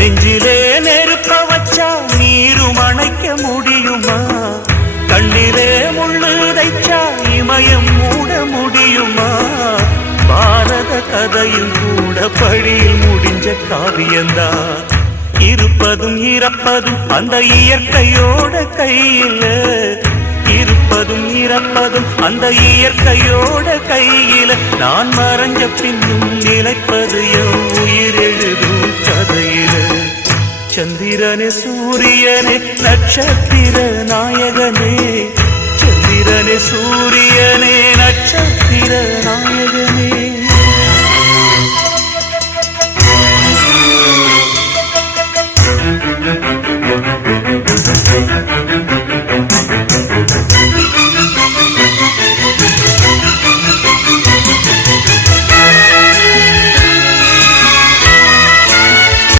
நெஞ்சிலே நெருப்ப வச்சா நீரும் அணைக்க முடியுமா? கண்ணிலே முள்ளு தைச்சா இமயம் மூட முடியுமா? பாரத கதையும் கூட படியில் முடிஞ்ச காவியந்தான். இருப்பதும் இறப்பதும் அந்த இயற்கையோட கையில, இருப்பதும் இறப்பதும் அந்த இயற்கையோட கையில. நான் மறைஞ்ச பின்னும் நிலைப்பது என் உயிர் எழுதும் கதையில. சந்திரனே சூரியனே நட்சத்திர நாயகனே, சந்திரனே சூரியனே நட்சத்திர நாயகனே.